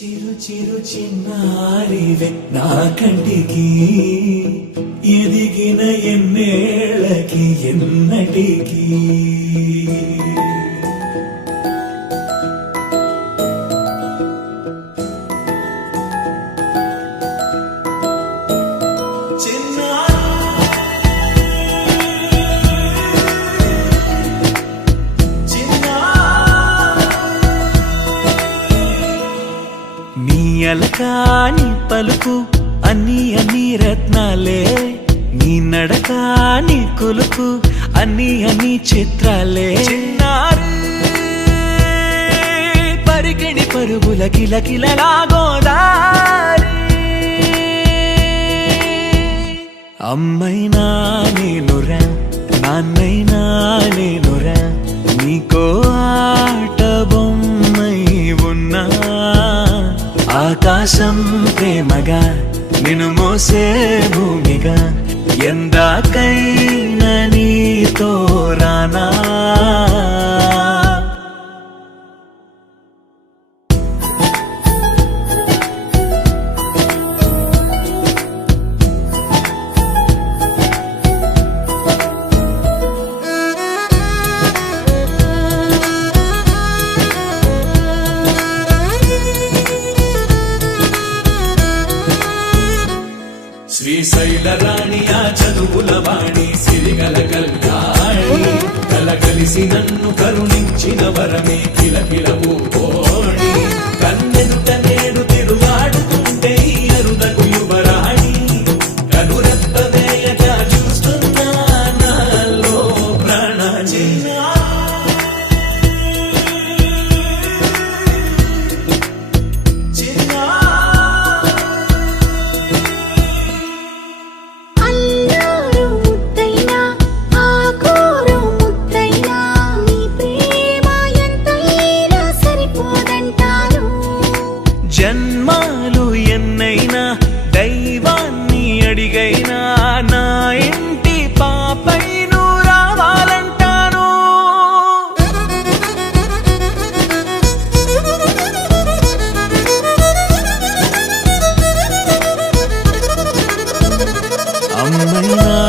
చిరు చిరు చిన్నారివే నా కంటికి ఎదిగిన ఎన్నేళ్ళకి ఎన్నటికి అలకాని పలుకు అన్ని అన్ని రత్నాలే నీ నడకాని కొలుకు అన్ని అన్ని చిత్రాలే పరికిణి పరుగుల కిలకిలలాగోదారి అమ్మైనా నేనురా నాన్నైనా నేనురా నీకో ఆట బొమ్మై ఉన్నా ఆకాశం ప్రేమగా నిన్ను మోసే భూమిగా ఎందాకైనా నీతో రానా శ్రీశైల రాణి ఆ చదువుల వాణి సిరిగల కల్యాణి కలగలిసి నన్ను కరుణించిన వరమే కిలకిలవు ఓణి కన్నెదుట నేను తిరుగాడుతుంటే అరుదకు యువరాణి కనురెప్ప వేయక చూస్తున్నా నాలో ప్రాణ జన్మాలు ఎన్నైనా దైవాన్ని అడిగైనా నా ఇంటి పాపై నువ్వు రావాలంటాను అమ్మైనా